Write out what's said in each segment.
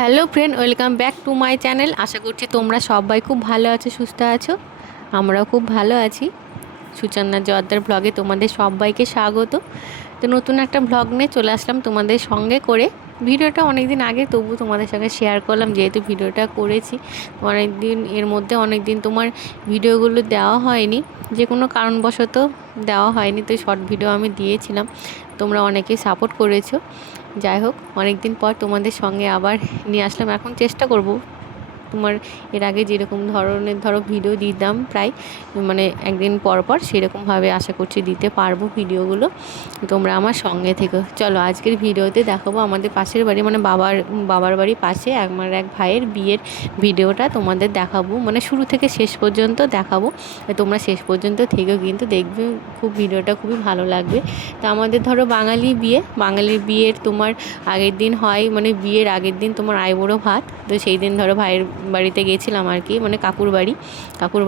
Hello friend, welcome back to my channel. আশা করছি তোমরা সবাই খুব ভালো আছো, সুস্থ আছো। আমরাও খুব ভালো আছি। সুচন্না জোয়ারদার ব্লগে তোমাদের সবাইকে স্বাগত। তো নতুন একটা ব্লগ নিয়ে চলে আসলাম তোমাদের সঙ্গে করে। ভিডিওটা অনেক দিন আগে, তবু তোমাদের সঙ্গে শেয়ার করলাম যেহেতু ভিডিওটা করেছি অনেক দিন, এর মধ্যে অনেক দিন তোমার ভিডিওগুলো দেওয়া হয়নি, যে কোনো কারণবশত দেওয়া হয়নি। তো শর্ট ভিডিও আমি দিয়েছিলাম, তোমরা অনেকেই সাপোর্ট করেছো। যাই হোক, অনেক দিন পর তোমাদের সঙ্গে আবার নিয়ে আসলাম। এখন চেষ্টা করব তোমার এর আগে যেরকম ধরো ভিডিও দিতাম প্রায় মানে একদিন পর পর, সেরকমভাবে আশা করছি দিতে পারবো ভিডিওগুলো। তোমরা আমার সঙ্গে থেকো। চলো আজকের ভিডিওতে দেখাবো আমাদের পাশের বাড়ি, মানে বাবার বাড়ির পাশে আমার এক ভাইয়ের বিয়ের ভিডিওটা তোমাদের দেখাবো, মানে শুরু থেকে শেষ পর্যন্ত দেখাবো। তোমরা শেষ পর্যন্ত থেকেও কিন্তু দেখবে, খুব ভিডিওটা খুবই ভালো লাগবে। তা আমাদের ধরো বাঙালির বিয়ের তোমার আগের দিন হয়, মানে বিয়ের আগের দিন তোমার আইবুড়ো ভাত। তো সেই দিন ধরো ভাইয়ের বাড়িতে গেছিলাম আর কি, মানে কাকুর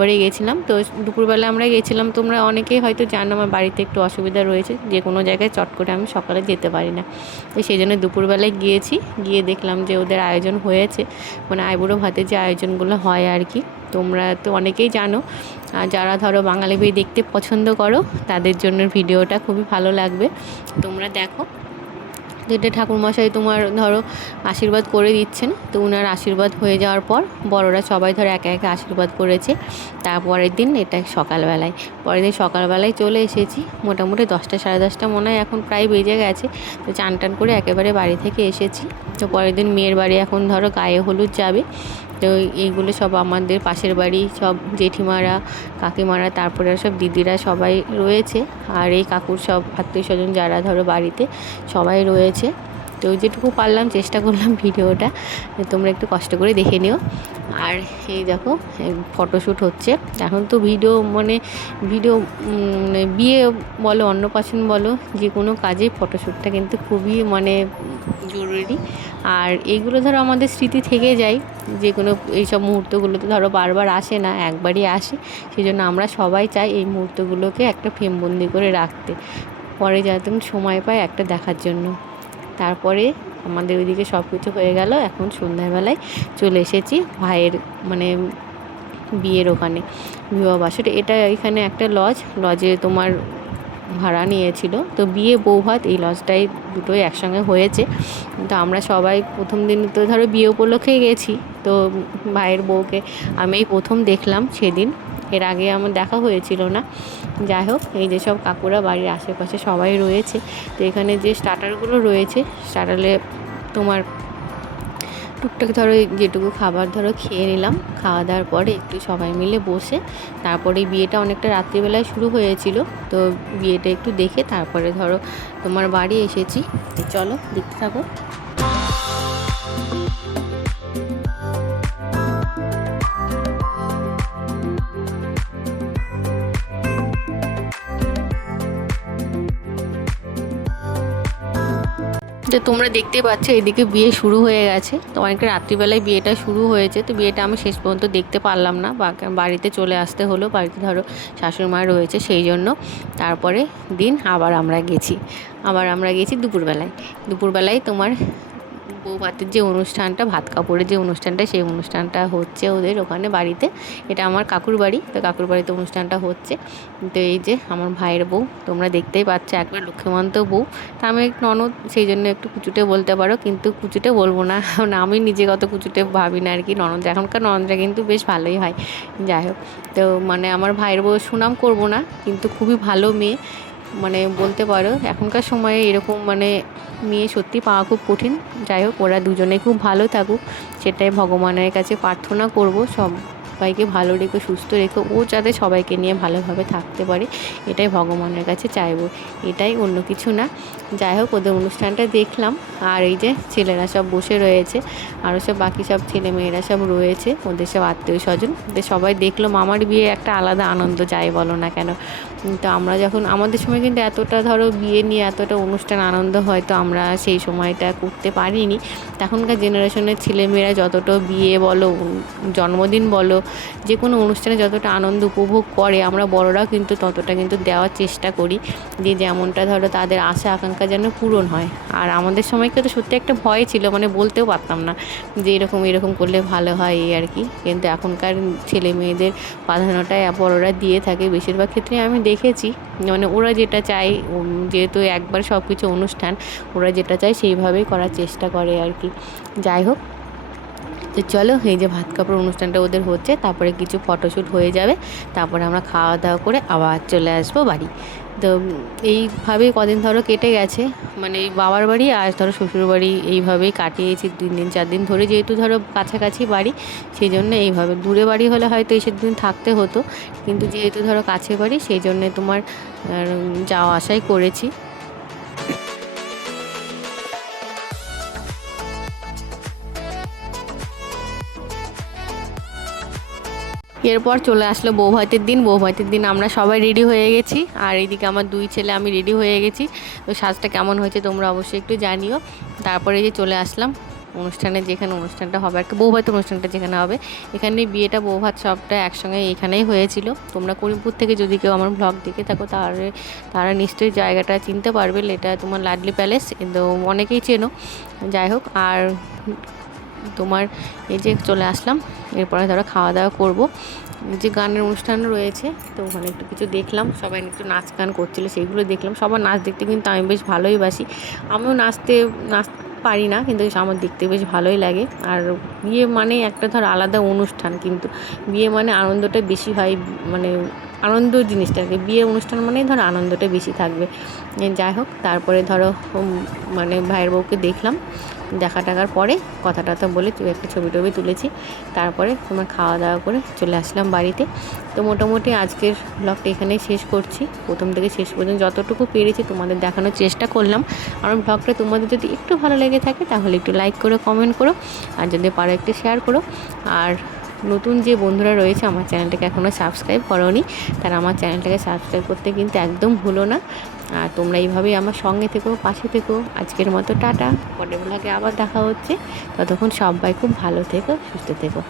বাড়ি গেছিলাম। তো দুপুরবেলা আমরা গেছিলাম, তোমরা অনেকেই হয়তো জানো আমার বাড়িতে একটু অসুবিধা রয়েছে, যে কোনো জায়গায় চট করে আমি সকালে যেতে পারি না। তো সেই জন্য দুপুরবেলায় গিয়ে দেখলাম যে ওদের আয়োজন হয়েছে, মানে আইবুড়ো ভাতের যে আয়োজনগুলো হয় আর কি। তোমরা তো অনেকেই জানো, আর যারা ধরো বাঙালি বিয়ে দেখতে পছন্দ করো তাদের জন্য ভিডিওটা খুবই ভালো লাগবে, তোমরা দেখো। যেটা ঠাকুরমশাই তোমার ধরো আশীর্বাদ করে দিচ্ছেন। তো ওনার আশীর্বাদ হয়ে যাওয়ার পর বড়রা সবাই ধরো একে একে আশীর্বাদ করেছে। তারপরের দিন এটা পরের দিন সকালবেলায় চলে এসেছি, মোটামুটি 10টা সাড়ে 10টা মনে হয় এখন প্রায় বেজে গেছে। তো চান টান করে একেবারে বাড়ি থেকে এসেছি। তো পরের দিন মেয়ের বাড়ি এখন ধরো গায়ে হলুদ যাবে। তো এইগুলো সব আমাদের পাশের বাড়ি সব জেঠিমারা, কাকিমারা, তারপরে সব দিদিরা সবাই রয়েছে। আর এই কাকুর সব আত্মীয় স্বজন যারা ধরো বাড়িতে সবাই রয়েছে। তো যেটুকু পারলাম চেষ্টা করলাম ভিডিওটা তোমরা একটু কষ্ট করে দেখে নিও। আর এই দেখো ফটোশ্যুট হচ্ছে এখন। তো ভিডিও বিয়ে বলো, অন্নপ্রাশন বলো, যে কোনো কাজে ফটোশ্যুটটা কিন্তু খুবই জরুরি। আর এইগুলো ধরো আমাদের স্মৃতি থেকে যায়, যে কোনো এইসব মুহূর্তগুলো তো ধরো বারবার আসে না, একবারই আসে। সেই জন্য আমরা সবাই চাই এই মুহূর্তগুলোকে একটা ফ্রেমবন্দি করে রাখতে, পরে যাতে সময় পায় একটা দেখার জন্য। তারপরে আমাদের ওইদিকে সব কিছু হয়ে গেল, এখন সন্ধ্যাবেলায় চলে এসেছি ভাইয়ের বিয়ের ওখানে, বিবাহ বাসরে। এটা এখানে একটা লজে তোমার ভাড়া নিয়েছিল। তো বিয়ে বউ ভাত এই লজটাই দুটোই একসঙ্গে হয়েছে। তো আমরা সবাই প্রথম দিন তো ধরো বিয়ে উপলক্ষে গেছি। তো ভাইয়ের বউকে আমি প্রথম দেখলাম সেদিন, এর আগে আমার দেখা হয়েছিল না। যাই হোক, এই যে সব কাকুরা বাড়ির আশেপাশে সবাই রয়েছে। তো এখানে যে স্টার্টারগুলো রয়েছে, স্টার্টারে তোমার টুকটাক ধরো যেটুকু খাবার ধরো খেয়ে নিলাম। খাওয়া দাওয়ার পরে একটু সবাই মিলে বসে, তারপরে বিয়েটা অনেকটা রাত্রিবেলায় শুরু হয়েছিল। তো বিয়েটা একটু দেখে তারপরে ধরো তোমার বাড়ি এসেছি। চলো দেখতে থাকো। তো তোমরা দেখতেই পাচ্ছ এদিকে বিয়ে শুরু হয়ে গেছে। তো অনেকটা রাত্রিবেলায় বিয়েটা শুরু হয়েছে। তো বিয়েটা আমি শেষ পর্যন্ত দেখতে পারলাম না, বাড়িতে চলে আসতে হলো। বাড়িতে ধরো শাশুড়ি মা রয়েছে সেই জন্য। তারপরে দিন আবার আমরা গেছি দুপুরবেলায় তোমার বউ ভাতের যে অনুষ্ঠানটা, ভাত কাপড়ের যে অনুষ্ঠানটা, সেই অনুষ্ঠানটা হচ্ছে ওদের ওখানে বাড়িতে। এটা আমার কাকুর বাড়ি, তো কাকুর বাড়িতে অনুষ্ঠানটা হচ্ছে। তো এই যে আমার ভাইয়ের বউ, তোমরা দেখতেই পাচ্ছ একবার লক্ষ্মীমন্ত বউ। তা আমি ননদ, সেই জন্য একটু কুচুটে বলতে পারো, কিন্তু কুচুটে বলবো না, কারণ আমি নিজে কত কুচুটে ভাবি না আর কি। এখনকার ননদরা কিন্তু বেশ ভালোই হয়। যাই হোক, তো আমার ভাইয়ের বউ সুনাম করবো না, কিন্তু খুবই ভালো মেয়ে, বলতে পারো। এখনকার সময়ে এরকম মেয়ে সত্যি পাওয়া খুব কঠিন। যাই হোক, ওরা দুজনে খুব ভালো থাকুক, সেটাই ভগবানের কাছে প্রার্থনা করব। সবাইকে ভালো রেখো, সুস্থ রেখো, ও যাতে সবাইকে নিয়ে ভালোভাবে থাকতে পারে, এটাই ভগবানের কাছে চাইবো, এটাই, অন্য কিছু না। যাই হোক, ওদের অনুষ্ঠানটা দেখলাম। আর এই যে ছেলেরা সব বসে রয়েছে, আরও সব বাকি সব ছেলেমেয়েরা সব রয়েছে, ওদের সব আত্মীয় স্বজন। ওদের সবাই দেখলো। মামার বিয়ে একটা আলাদা আনন্দ, যাই বলো না কেন। তো আমরা যখন, আমাদের সময় কিন্তু এতটা ধরো বিয়ে নিয়ে এতটা অনুষ্ঠান আনন্দ হয়তো আমরা সেই সময়টা করতে পারিনি। এখনকার জেনারেশনের ছেলেমেয়েরা যতটা বিয়ে বলো, জন্মদিন বলো, যে কোনো অনুষ্ঠানে যতটা আনন্দ উপভোগ করে আমরা বড়রাও কিন্তু ততটা কিন্তু দেওয়ার চেষ্টা করি, যে যেমনটা ধরো তাদের আশা আকাঙ্ক্ষা যেন পূরণ হয়। আর আমাদের সময়কে তো সত্যি একটা ভয় ছিল, মানে বলতেও পারতাম না যে এরকম করলে ভালো হয় এই আর কি। কিন্তু এখনকার ছেলে মেয়েদের প্রাধান্যটাই বড়রা দিয়ে থাকে বেশিরভাগ ক্ষেত্রে আমি দেখেছি। মানে ওরা যেটা চায়, যেহেতু একবার সব কিছু অনুষ্ঠান, ওরা যেটা চায় সেইভাবেই করার চেষ্টা করে আর কি। যাই হোক, তো চলো, এই যে ভাত কাপড় অনুষ্ঠানটা ওদের হচ্ছে, তারপরে কিছু ফটোশ্যুট হয়ে যাবে, তারপরে আমরা খাওয়া দাওয়া করে আবার চলে আসবো বাড়ি। তো এইভাবেই কদিন ধরো কেটে গেছে, মানে এই বাবার বাড়ি আর ধরো শ্বশুর বাড়ি এইভাবেই কাটিয়েছি 3 দিন 4 দিন ধরে, যেহেতু ধরো কাছাকাছি বাড়ি সেই জন্য এইভাবে। দূরে বাড়ি হলে হয়তো এসব দিন থাকতে হতো, কিন্তু যেহেতু ধরো কাছে বাড়ি সেই জন্যে তোমার যাওয়া আসাই করেছি। এরপর চলে আসলো বৌভাতের দিন। বৌভাতের দিন আমরা সবাই রেডি হয়ে গেছি, আর এইদিকে আমার 2 ছেলে, আমি রেডি হয়ে গেছি। তো সাজটা কেমন হয়েছে তোমরা অবশ্যই একটু জানিও। তারপরে যে চলে আসলাম অনুষ্ঠানে, যেখানে অনুষ্ঠানটা হবে আর কি, বৌভাতের অনুষ্ঠানটা যেখানে হবে। এখানে বিয়েটা বৌভাত সবটা একসঙ্গে এখানেই হয়েছিল। তোমরা করিমপুর থেকে যদি কেউ আমার ব্লগ দেখে থাকো তারা নিশ্চয়ই জায়গাটা চিনতে পারবে। এটা তোমার লাডলি প্যালেস, কিন্তু অনেকেই চেনো। যাই হোক, আর তোমার এই যে চলে আসলাম, এরপরে ধরো খাওয়া দাওয়া করবো। যে গানের অনুষ্ঠান রয়েছে, তো ওখানে একটু কিছু দেখলাম, সবাই একটু নাচ গান করছিলো, সেইগুলো দেখলাম। সবার নাচ দেখতে কিন্তু আমি বেশ ভালোই বাসি। আমিও নাচতে পারি না, কিন্তু আমার দেখতে বেশ ভালোই লাগে। আর বিয়ে মানে একটা ধর আলাদা অনুষ্ঠান, কিন্তু বিয়ে মানে আনন্দটা বেশি হয়, মানে আনন্দ জিনিসটা, বিয়ে অনুষ্ঠান মানেই ধরো আনন্দটা বেশি থাকবে। যাই হোক, তারপরে ধরো মানে ভাইয়ের বউকে দেখলাম, দেখা টাকার পরে কথা টথা বলে একটা ছবি টবি তুলেছি। তারপরে তোমার খাওয়া দাওয়া করে চলে আসলাম বাড়িতে। তো মোটামুটি আজকের ব্লগটা এখানেই শেষ করছি। প্রথম থেকে শেষ পর্যন্ত যতটুকু পেরেছি তোমাদের দেখানোর চেষ্টা করলাম। আমার ব্লগটা তোমাদের যদি একটু ভালো লেগে থাকে তাহলে একটু লাইক করো, কমেন্ট করো, আর যদি পারো একটু শেয়ার করো। আর নতুন যে বন্ধুরা রয়েছে আমার চ্যানেলটাকে এখনও সাবস্ক্রাইব করোনি, তারা আমার চ্যানেলটাকে সাবস্ক্রাইব করতে কিন্তু একদম ভুলো না। আর তোমরা এইভাবেই আমার সঙ্গে থেকো, পাশে থেকো। আজকের মতো টাটা, পরের ব্লগে আবার দেখা হচ্ছে। ততক্ষণ সবাই খুব ভালো থেকো, সুস্থ থেকো।